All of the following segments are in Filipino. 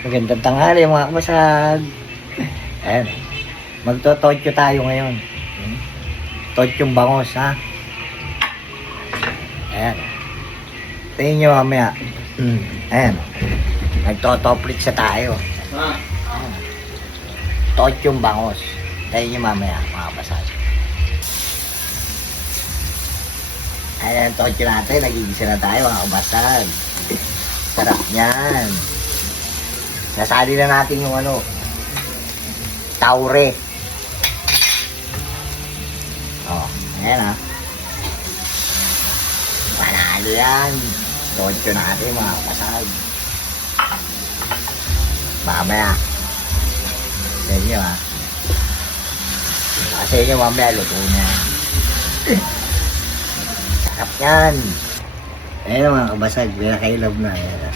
Magandang tanghali mga kabasag. Ayan. Magto-totyo tayo ngayon. Totyong bangos, ha? Ayan. Tingin nyo mamaya. Ayan. Nagtotoplik sa tayo. Ayan. Totyong bangos. Tingin nyo mamaya mga kabasag. Ayan, totyo natin. Nagigisa na tayo mga kabasag. Sarap niyan. Nasali na natin yung taure. Oh, ayan ha. Panalo yan. Totyo natin mga kapasag. Mamaya. Sa inyo ha. Sa inyo mamaya luto niya. Sarap yan. Ayan mga kabasag. Pinakailab na. Ayan.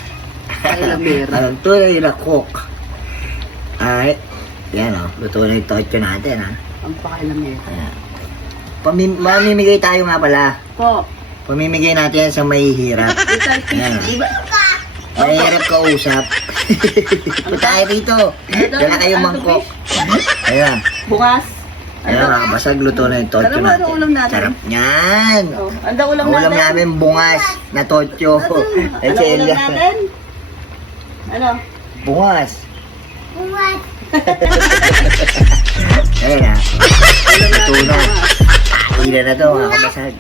Ang tunay na cook. Ay, yan o. Luto na yung totyo natin ha. Ang pakilamera. Mamimigay tayo nga pala. Po. Pamimigay natin yan sa mahihirap. Ayan o. Mahihirap kausap. Punta tayo rito. Dala kayo mangkok. Ayan. Bukas. Ayan mga kabasag. Luto na yung totyo Ano natin. ulam natin? Sarap yan. Oh, ang ulam Ulam natin. namin bungas na totyo. Ay, Ano si ulam Elia. natin? Ano? Bungas. Ayan ha. Luto na. Hila na to mga kabasag.